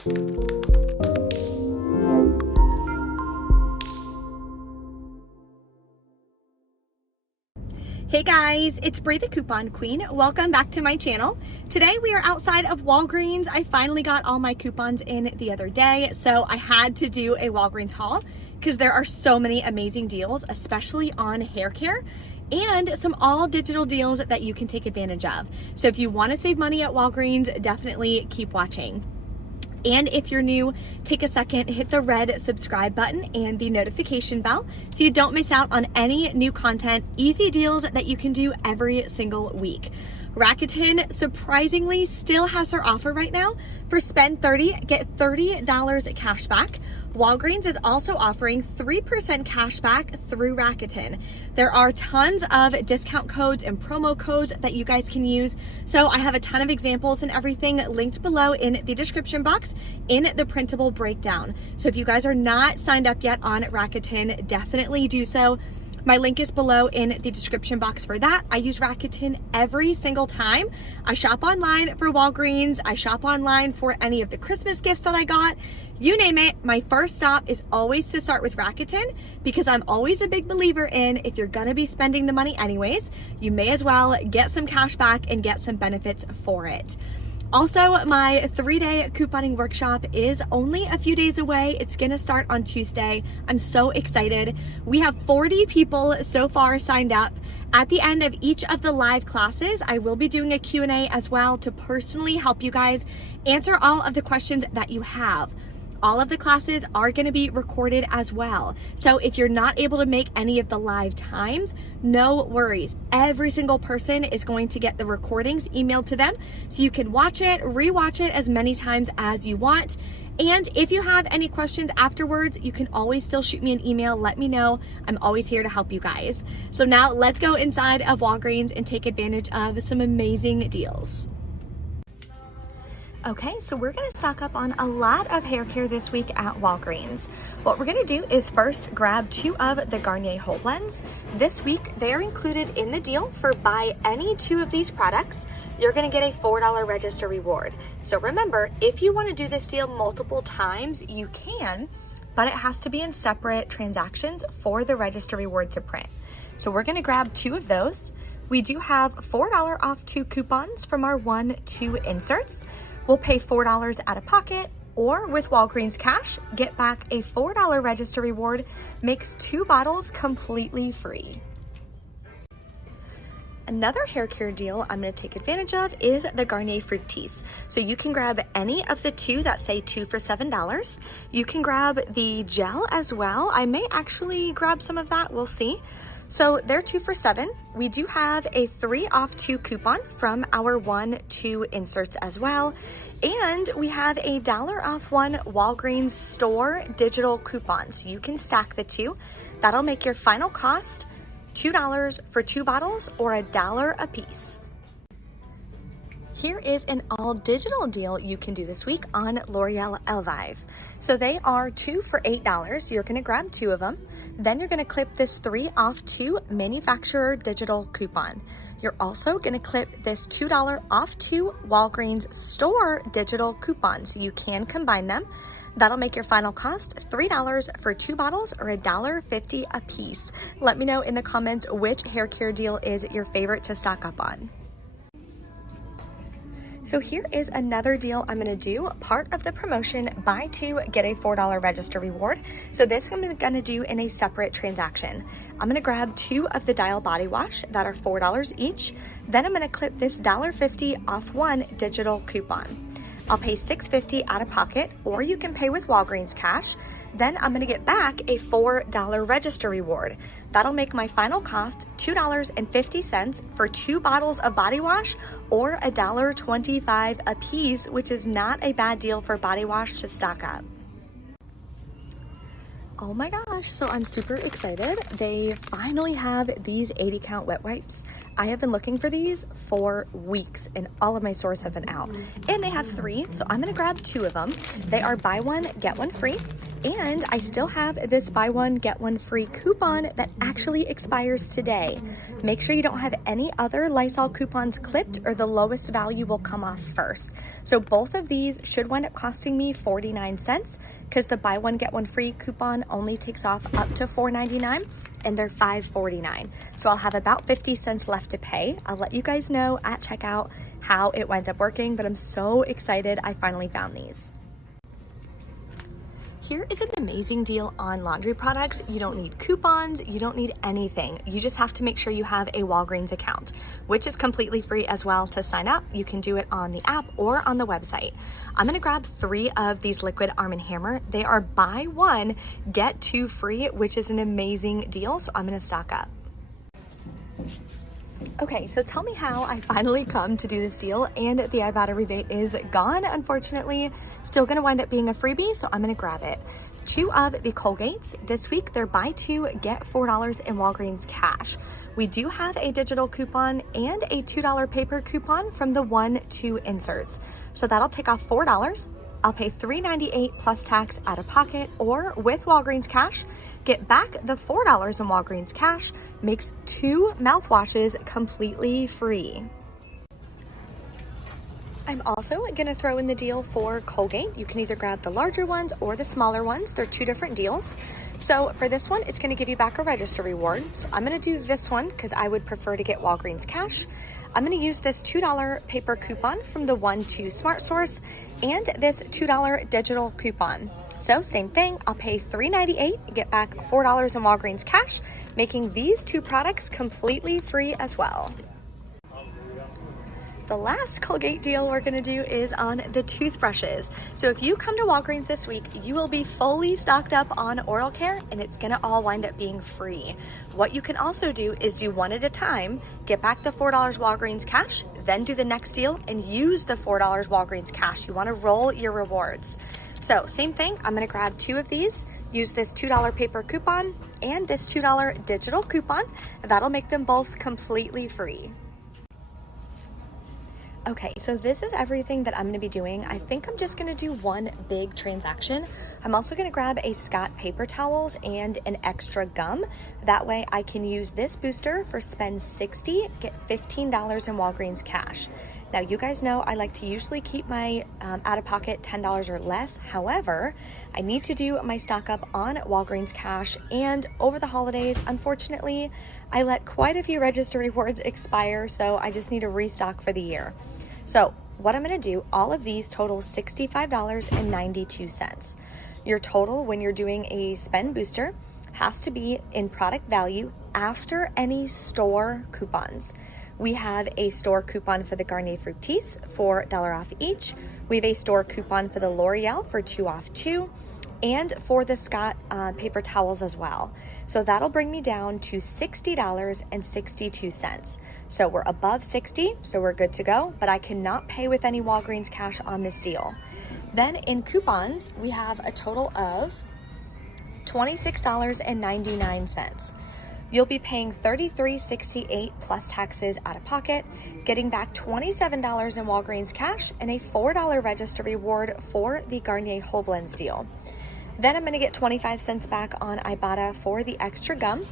Hey guys, it's Brie the Coupon Queen. Welcome back to my channel. Today we are outside of Walgreens. I finally got all my coupons in the other day, so I had to do a Walgreens haul because there are so many amazing deals, especially on hair care and some all digital deals that you can take advantage of. So if you want to save money at Walgreens, definitely keep watching. And if you're new, take a second, hit the red subscribe button and the notification bell so you don't miss out on any new content, easy deals that you can do every single week. Rakuten surprisingly still has their offer right now for spend $30, get $30 cash back. Walgreens is also offering 3% cash back through Rakuten. There are tons of discount codes and promo codes that you guys can use. So I have a ton of examples and everything linked below in the description box in the printable breakdown. So if you guys are not signed up yet on Rakuten, definitely do so. My link is below in the description box for that. I use Rakuten every single time. I shop online for Walgreens. I shop online for any of the Christmas gifts that I got. You name it, my first stop is always to start with Rakuten because I'm always a big believer in if you're gonna be spending the money anyways, you may as well get some cash back and get some benefits for it. Also, my 3-day couponing workshop is only a few days away. It's gonna start on Tuesday. I'm so excited. We have 40 people so far signed up. At the end of each of the live classes, I will be doing a Q&A as well to personally help you guys answer all of the questions that you have. All of the classes are going to be recorded as well. So if you're not able to make any of the live times, no worries. Every single person is going to get the recordings emailed to them so you can watch it, rewatch it as many times as you want. And if you have any questions afterwards, you can always still shoot me an email. Let me know. I'm always here to help you guys. So now let's go inside of Walgreens and take advantage of some amazing deals. Okay, so we're gonna stock up on a lot of hair care this week at Walgreens. What we're gonna do is first grab 2 of the Garnier Whole Blends. This week, they're included in the deal for buy any 2 of these products, you're gonna get a $4 register reward. So remember, if you wanna do this deal multiple times, you can, but it has to be in separate transactions for the register reward to print. So we're gonna grab 2 of those. We do have $4 off 2 coupons from our 1-2 inserts. We'll pay $4 out of pocket, or with Walgreens Cash, get back a $4 register reward, makes 2 bottles completely free. Another hair care deal I'm going to take advantage of is the Garnier Fructis. So you can grab any of the 2 that say 2 for $7. You can grab the gel as well. I may actually grab some of that, we'll see. So they're 2 for $7. We do have a 3 off 2 coupon from our 1-2 inserts as well. And we have a $1 off 1 Walgreens store digital coupon. So you can stack the 2. That'll make your final cost $2 for 2 bottles or $1 a piece. Here is an all digital deal you can do this week on L'Oreal Elvive. So they are 2 for $8. You're gonna grab 2 of them. Then you're gonna clip this 3 off 2 manufacturer digital coupon. You're also gonna clip this $2 off 2 Walgreens store digital coupon. So you can combine them. That'll make your final cost $3 for 2 bottles or $1.50 a piece. Let me know in the comments which hair care deal is your favorite to stock up on. So here is another deal I'm gonna do, part of the promotion, buy 2, get a $4 register reward. So this I'm gonna do in a separate transaction. I'm gonna grab 2 of the Dial Body Wash that are $4 each. Then I'm gonna clip this $1.50 off 1 digital coupon. I'll pay $6.50 out of pocket, or you can pay with Walgreens Cash. Then I'm gonna get back a $4 register reward. That'll make my final cost $2.50 for 2 bottles of body wash or $1.25 a piece, which is not a bad deal for body wash to stock up. Oh my gosh, so I'm super excited. They finally have these 80 count wet wipes. I have been looking for these for weeks and all of my stores have been out. And they have 3, so I'm gonna grab 2 of them. They are buy one, get one free. And I still have this buy one, get one free coupon that actually expires today. Make sure you don't have any other Lysol coupons clipped or the lowest value will come off first. So both of these should wind up costing me 49 cents because the buy one, get one free coupon only takes off up to $4.99 and they're $5.49. So I'll have about 50 cents left to pay. I'll let you guys know at checkout how it winds up working, but I'm so excited I finally found these. Here is an amazing deal on laundry products. You don't need coupons, you don't need anything. You just have to make sure you have a Walgreens account, which is completely free as well to sign up. You can do it on the app or on the website. I'm gonna grab 3 of these liquid Arm & Hammer. They are buy one, get 2 free, which is an amazing deal, so I'm gonna stock up. Okay, so tell me how I finally come to do this deal and the Ibotta rebate is gone, unfortunately. Still gonna wind up being a freebie, so I'm gonna grab it. 2 of the Colgates. This week, they're buy 2, get $4 in Walgreens cash. We do have a digital coupon and a $2 paper coupon from the 1-2 inserts. So that'll take off $4. I'll pay $3.98 plus tax out of pocket or with Walgreens cash. Get back the $4 in Walgreens cash, makes 2 mouthwashes completely free. I'm also gonna throw in the deal for Colgate. You can either grab the larger ones or the smaller ones. They're 2 different deals. So for this one, it's gonna give you back a register reward. So I'm gonna do this one because I would prefer to get Walgreens cash. I'm gonna use this $2 paper coupon from the 1-2 Smart Source and this $2 digital coupon. So same thing, I'll pay $3.98, get back $4 in Walgreens cash, making these 2 products completely free as well. The last Colgate deal we're gonna do is on the toothbrushes. So if you come to Walgreens this week, you will be fully stocked up on oral care and it's gonna all wind up being free. What you can also do is do 1 at a time, get back the $4 Walgreens cash, then do the next deal and use the $4 Walgreens cash. You wanna roll your rewards. So same thing, I'm gonna grab 2 of these, use this $2 paper coupon and this $2 digital coupon. That'll make them both completely free. Okay, so this is everything that I'm gonna be doing. I think I'm just gonna do 1 big transaction. I'm also gonna grab a Scott paper towels and an extra gum. That way I can use this booster for spend $60, get $15 in Walgreens cash. Now you guys know I like to usually keep my out-of-pocket $10 or less. However, I need to do my stock up on Walgreens cash and over the holidays, unfortunately, I let quite a few register rewards expire, so I just need to restock for the year. So what I'm gonna do, all of these total $65.92. Your total when you're doing a spend booster has to be in product value after any store coupons. We have a store coupon for the Garnier Fructis for $1 off each. We have a store coupon for the L'Oreal for 2 off 2, and for the Scott paper towels as well. So that'll bring me down to $60.62. So we're above 60, so we're good to go, but I cannot pay with any Walgreens cash on this deal. Then in coupons, we have a total of $26.99. You'll be paying $33.68 plus taxes out of pocket, getting back $27 in Walgreens cash and a $4 register reward for the Garnier Whole Blends deal. Then I'm gonna get 25 cents back on Ibotta for the extra gum.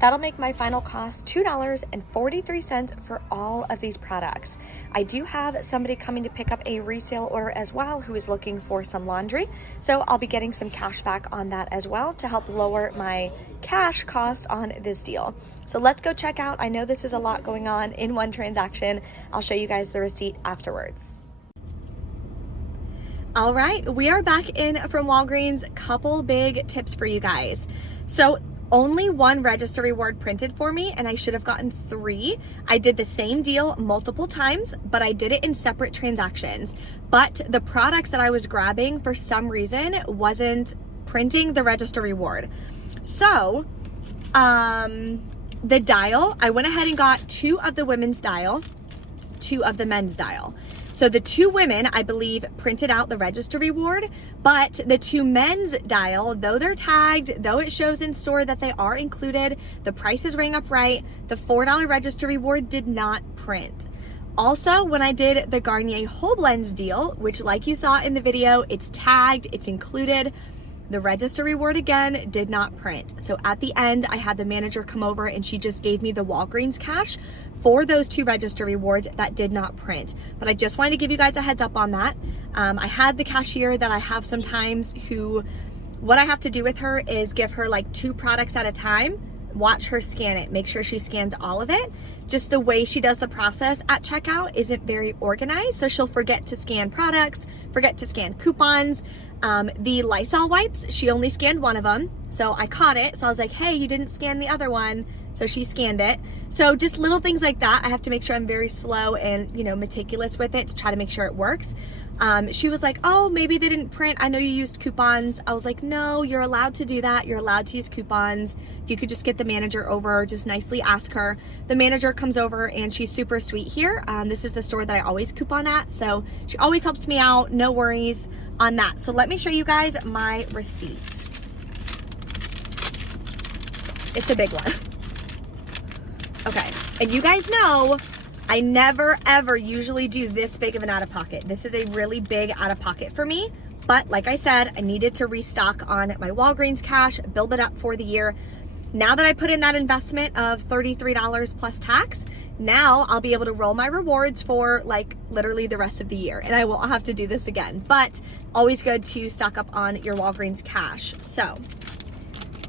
That'll make my final cost $2.43 for all of these products. I do have somebody coming to pick up a resale order as well who is looking for some laundry. So I'll be getting some cash back on that as well to help lower my cash cost on this deal. So let's go check out. I know this is a lot going on in one transaction. I'll show you guys the receipt afterwards. All right, we are back in from Walgreens. Couple big tips for you guys. So only 1 register reward printed for me and I should have gotten 3. I did the same deal multiple times, but I did it in separate transactions. But the products that I was grabbing for some reason wasn't printing the register reward. So the dial, I went ahead and got 2 of the women's dial, 2 of the men's dial. So the 2 women, I believe, printed out the register reward, but the 2 men's dial, though they're tagged, though it shows in store that they are included, the prices rang up right, the $4 register reward did not print. Also, when I did the Garnier Whole Blends deal, which like you saw in the video, it's tagged, it's included, the register reward again did not print. So at the end, I had the manager come over and she just gave me the Walgreens cash for those 2 register rewards that did not print. But I just wanted to give you guys a heads up on that. I had the cashier that I have sometimes who, what I have to do with her is give her like 2 products at a time, watch her scan it, make sure she scans all of it. Just the way she does the process at checkout isn't very organized. So she'll forget to scan products, forget to scan coupons. The Lysol wipes, she only scanned one of them. So I caught it. So I was like, hey, you didn't scan the other one. So she scanned it. So just little things like that. I have to make sure I'm very slow and, you know, meticulous with it to try to make sure it works. She was like, oh, maybe they didn't print. I know you used coupons. I was like, no, you're allowed to do that. You're allowed to use coupons. If you could just get the manager over, just nicely ask her. The manager comes over and she's super sweet here. This is the store that I always coupon at. So she always helps me out. No worries on that. So let me show you guys my receipt. It's a big one. Okay. And you guys know, I never ever usually do this big of an out-of-pocket. This is a really big out-of-pocket for me. But like I said, I needed to restock on my Walgreens cash, build it up for the year. Now that I put in that investment of $33 plus tax, now I'll be able to roll my rewards for like literally the rest of the year. And I won't have to do this again. But always good to stock up on your Walgreens cash. So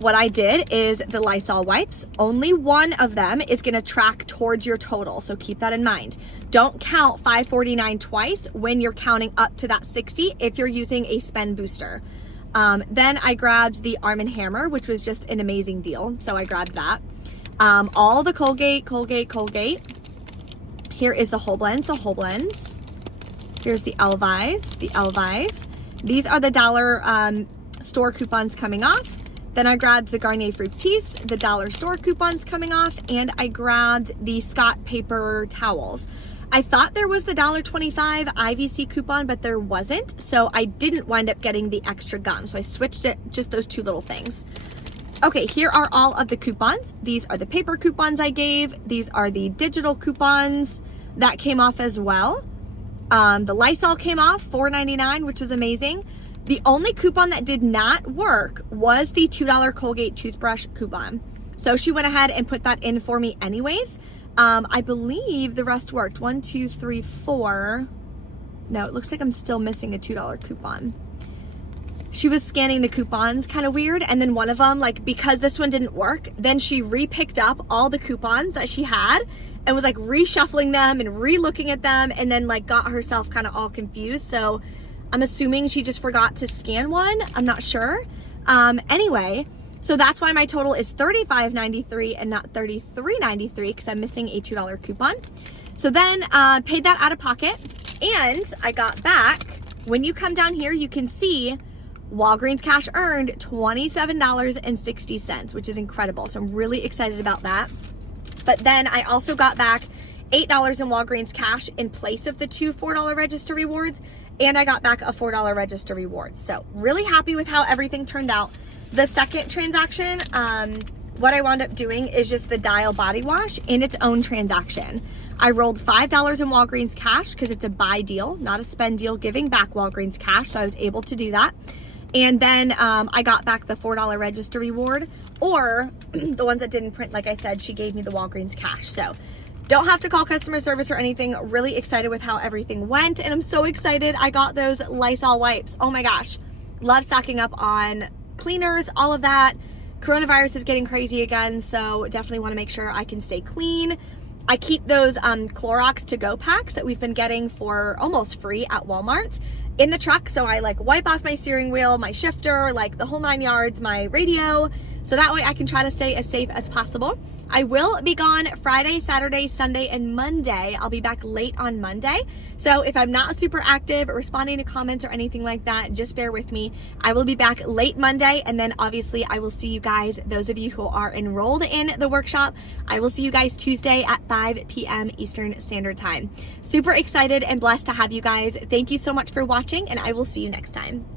what I did is the Lysol wipes, only one of them is gonna track towards your total. So keep that in mind. Don't count $5.49 twice when you're counting up to that 60 if you're using a spend booster. Then I grabbed the Arm & Hammer, which was just an amazing deal. So I grabbed that. All the Colgate. Here is the Whole Blends, Here's the Elvive, These are the dollar store coupons coming off. Then I grabbed the Garnier Fructis, the dollar store coupons coming off, and I grabbed the Scott paper towels. I thought there was the $1.25 IVC coupon, but there wasn't. So I didn't wind up getting the extra gum. So I switched it, just those 2 little things. Okay, here are all of the coupons. These are the paper coupons I gave. These are the digital coupons that came off as well. The Lysol came off, $4.99, which was amazing. The only coupon that did not work was the $2 Colgate toothbrush coupon. So she went ahead and put that in for me anyways. I believe the rest worked. 1, 2, 3, 4. No, it looks like I'm still missing a $2 coupon. She was scanning the coupons kind of weird. And then one of them, like, because this one didn't work, then she re-picked up all the coupons that she had and was like reshuffling them and re-looking at them and then like got herself kind of all confused. So I'm assuming she just forgot to scan one. I'm not sure. Anyway, so that's why my total is $35.93 and not $33.93 because I'm missing a $2 coupon. So then paid that out of pocket and I got back, when you come down here, you can see Walgreens cash earned $27.60, which is incredible. So I'm really excited about that. But then I also got back $8 in Walgreens cash in place of the 2 $4 register rewards. And I got back a $4 register reward. So really happy with how everything turned out. The second transaction, what I wound up doing is just the Dial body wash in its own transaction. I rolled $5 in Walgreens cash because it's a buy deal, not a spend deal, giving back Walgreens cash. So I was able to do that. And then I got back the $4 register reward, or the ones that didn't print, like I said, she gave me the Walgreens cash. So don't have to call customer service or anything. Really excited with how everything went. And I'm so excited I got those Lysol wipes. Oh my gosh. Love stocking up on cleaners, all of that. Coronavirus is getting crazy again, so definitely want to make sure I can stay clean. I keep those Clorox to-go packs that we've been getting for almost free at Walmart in the truck. So I like wipe off my steering wheel, my shifter, like the whole 9 yards, my radio. so that way I can try to stay as safe as possible. I will be gone Friday, Saturday, Sunday, and Monday. I'll be back late on Monday. So if I'm not super active or responding to comments or anything like that, just bear with me. I will be back late Monday, and then obviously I will see you guys, those of you who are enrolled in the workshop, I will see you guys Tuesday at 5 p.m. Eastern Standard Time. Super excited and blessed to have you guys. Thank you so much for watching, and I will see you next time.